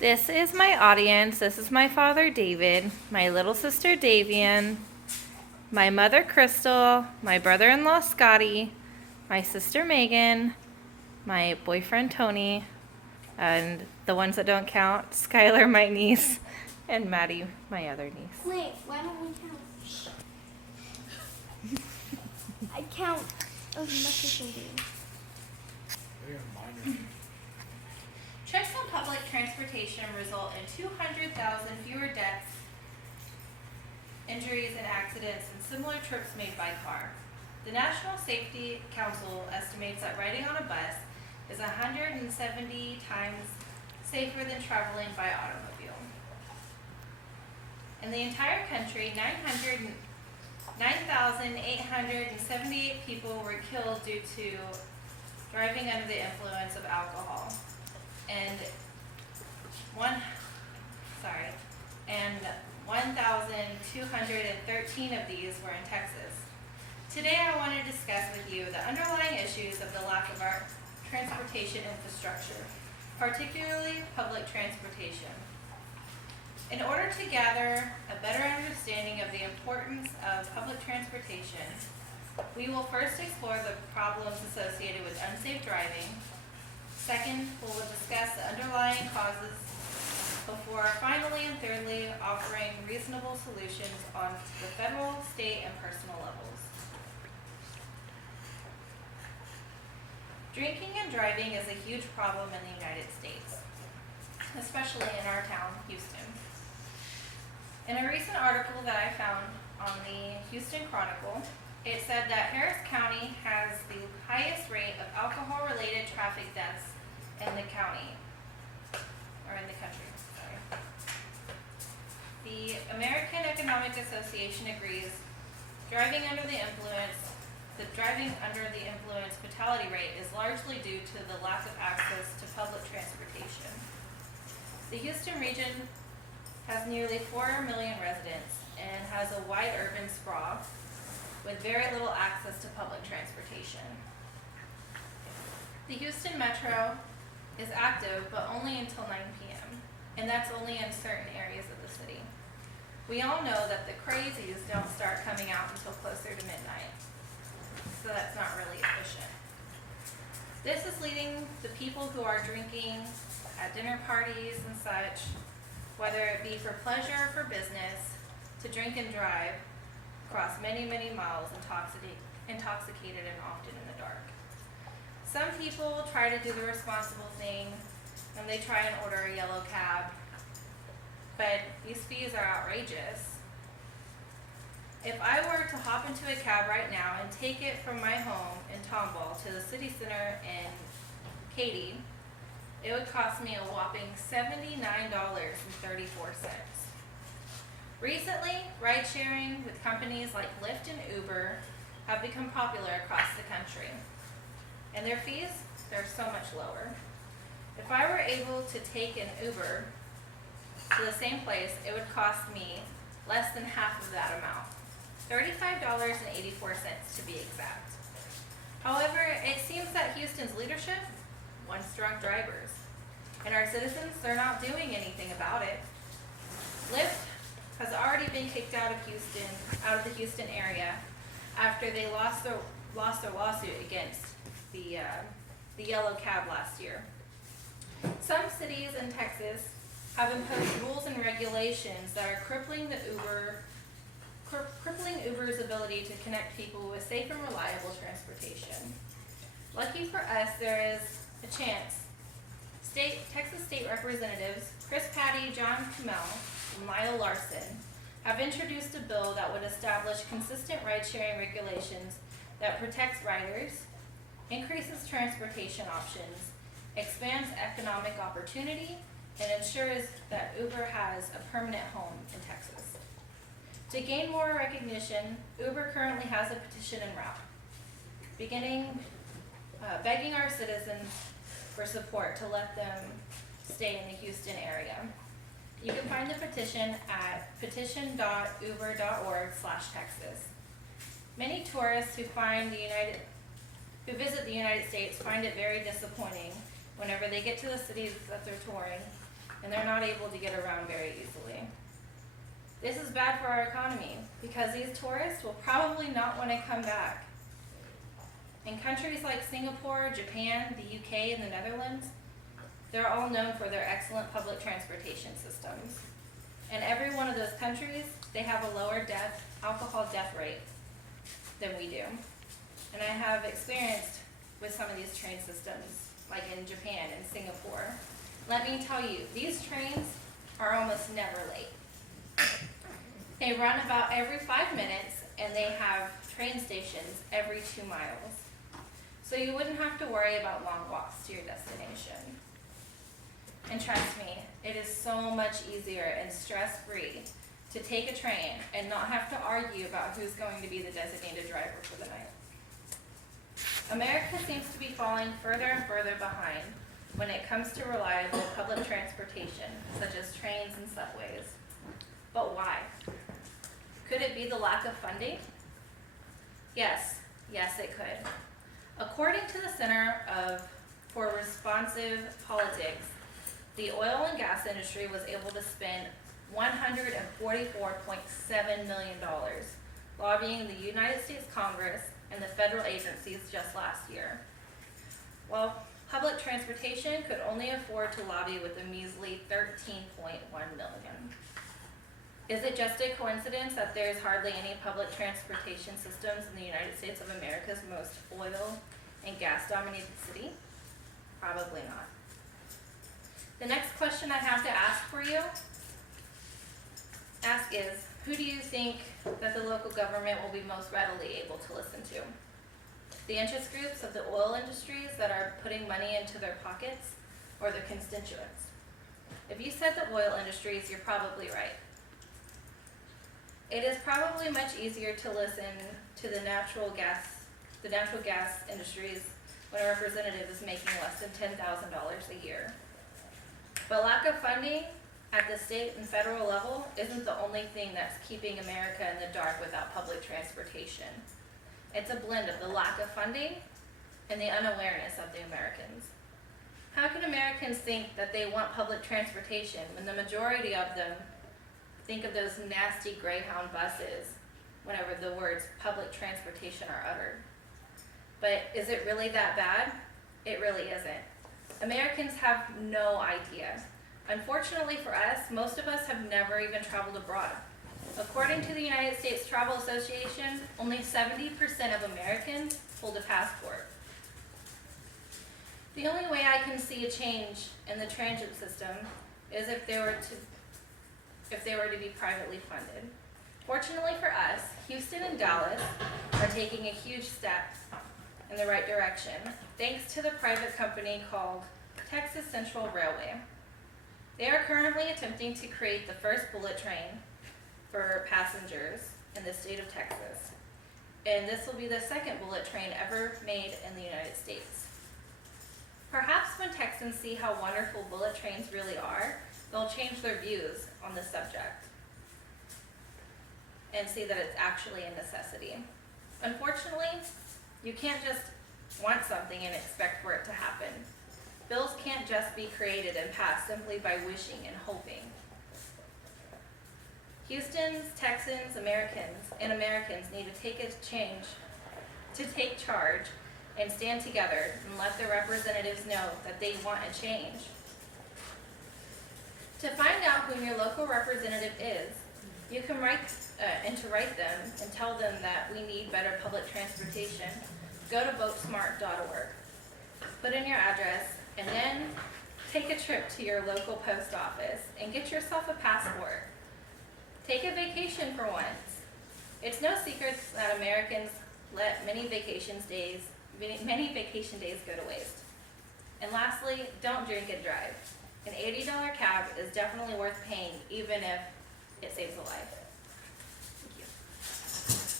This is my audience. This is my father, David, my little sister, Davian, my mother, Crystal, my brother-in-law, Scotty, my sister, Megan, my boyfriend, Tony, and the ones that don't count, Skylar, my niece, and Maddie, my other niece. Wait, why don't we count? I count as much as I do. Trips on public transportation result in 200,000 fewer deaths, injuries, and accidents than similar trips made by car. The National Safety Council estimates that riding on a bus is 170 times safer than traveling by automobile. In the entire country, 9,878 people were killed due to driving under the influence of alcohol. And 1,213 of these were in Texas. Today I want to discuss with you the underlying issues of the lack of our transportation infrastructure, particularly public transportation. In order to gather a better understanding of the importance of public transportation, we will first explore the problems associated with unsafe driving. Second, we will discuss the underlying causes before finally and thirdly offering reasonable solutions on the federal, state, and personal levels. Drinking and driving is a huge problem in the United States, especially in our town, Houston. In a recent article that I found on the Houston Chronicle, it said that Harris County has the highest rate of alcohol-related traffic deaths in the county, or in the country, sorry. The American Economic Association agrees the driving under the influence fatality rate is largely due to the lack of access to public transportation. The Houston region has nearly 4 million residents and has a wide urban sprawl with very little access to public transportation. The Houston Metro is active, but only until 9 p.m., and that's only in certain areas of the city. We all know that the crazies don't start coming out until closer to midnight, so that's not really efficient. This is leading the people who are drinking at dinner parties and such, whether it be for pleasure or for business, to drink and drive across many, many miles intoxicated and often in the dark. Some people try to do the responsible thing and they try and order a yellow cab, but these fees are outrageous. If I were to hop into a cab right now and take it from my home in Tomball to the city center in Katy, it would cost me a whopping $79.34. Recently, ride sharing with companies like Lyft and Uber have become popular across the country. And their fees, they're so much lower. If I were able to take an Uber to the same place, it would cost me less than half of that amount. $35.84 to be exact. However, it seems that Houston's leadership wants drunk drivers. And our citizens, they're not doing anything about it. Lyft has already been kicked out of the Houston area after they lost their lawsuit against the yellow cab last year. Some cities in Texas have imposed rules and regulations that are crippling Uber's ability to connect people with safe and reliable transportation. Lucky for us, there is a chance. Texas State Representatives Chris Patty, John Kumel, and Lyle Larson have introduced a bill that would establish consistent ride-sharing regulations that protects riders, increases transportation options, expands economic opportunity, and ensures that Uber has a permanent home in Texas. To gain more recognition, Uber currently has a petition en route, begging our citizens for support to let them stay in the Houston area. You can find the petition at petition.uber.org/Texas. Many tourists who visit the United States find it very disappointing whenever they get to the cities that they're touring and they're not able to get around very easily. This is bad for our economy because these tourists will probably not want to come back. In countries like Singapore, Japan, the UK, and the Netherlands, they're all known for their excellent public transportation systems. In every one of those countries, they have a lower alcohol death rate than we do. And I have experienced with some of these train systems, like in Japan and Singapore. Let me tell you, these trains are almost never late. They run about every 5 minutes, and they have train stations every 2 miles. So you wouldn't have to worry about long walks to your destination. And trust me, it is so much easier and stress-free to take a train and not have to argue about who's going to be the designated driver for the night. America seems to be falling further and further behind when it comes to reliable public transportation, such as trains and subways. But why? Could it be the lack of funding? Yes, it could. According to the Center for Responsive Politics, the oil and gas industry was able to spend $144.7 million lobbying the United States Congress and the federal agencies just last year. Well, public transportation could only afford to lobby with a measly $13.1 million. Is it just a coincidence that there's hardly any public transportation systems in the United States of America's most oil and gas dominated city? Probably not. The next question I have to ask is, who do you think that the local government will be most readily able to listen to? The interest groups of the oil industries that are putting money into their pockets, or the constituents? If you said the oil industries, you're probably right. It is probably much easier to listen to the natural gas industries when a representative is making less than $10,000 a year. But lack of funding at the state and federal level isn't the only thing that's keeping America in the dark without public transportation. It's a blend of the lack of funding and the unawareness of the Americans. How can Americans think that they want public transportation when the majority of them think of those nasty Greyhound buses whenever the words public transportation are uttered? But is it really that bad? It really isn't. Americans have no idea. Unfortunately for us, most of us have never even traveled abroad. According to the United States Travel Association, only 70% of Americans hold a passport. The only way I can see a change in the transit system is if they were to be privately funded. Fortunately for us, Houston and Dallas are taking a huge step in the right direction, thanks to the private company called Texas Central Railway. They are currently attempting to create the first bullet train for passengers in the state of Texas. And this will be the second bullet train ever made in the United States. Perhaps when Texans see how wonderful bullet trains really are, they'll change their views on the subject and see that it's actually a necessity. Unfortunately, you can't just want something and expect for it to happen. Bills can't just be created and passed simply by wishing and hoping. Houstons, Texans, Americans need to take charge and stand together and let their representatives know that they want a change. To find out who your local representative is, you can write them and tell them that we need better public transportation. Go to votesmart.org. Put in your address and then take a trip to your local post office and get yourself a passport. Take a vacation for once. It's no secret that Americans let many vacation days go to waste. And lastly, don't drink and drive. An $80 cab is definitely worth paying even if it saves a life.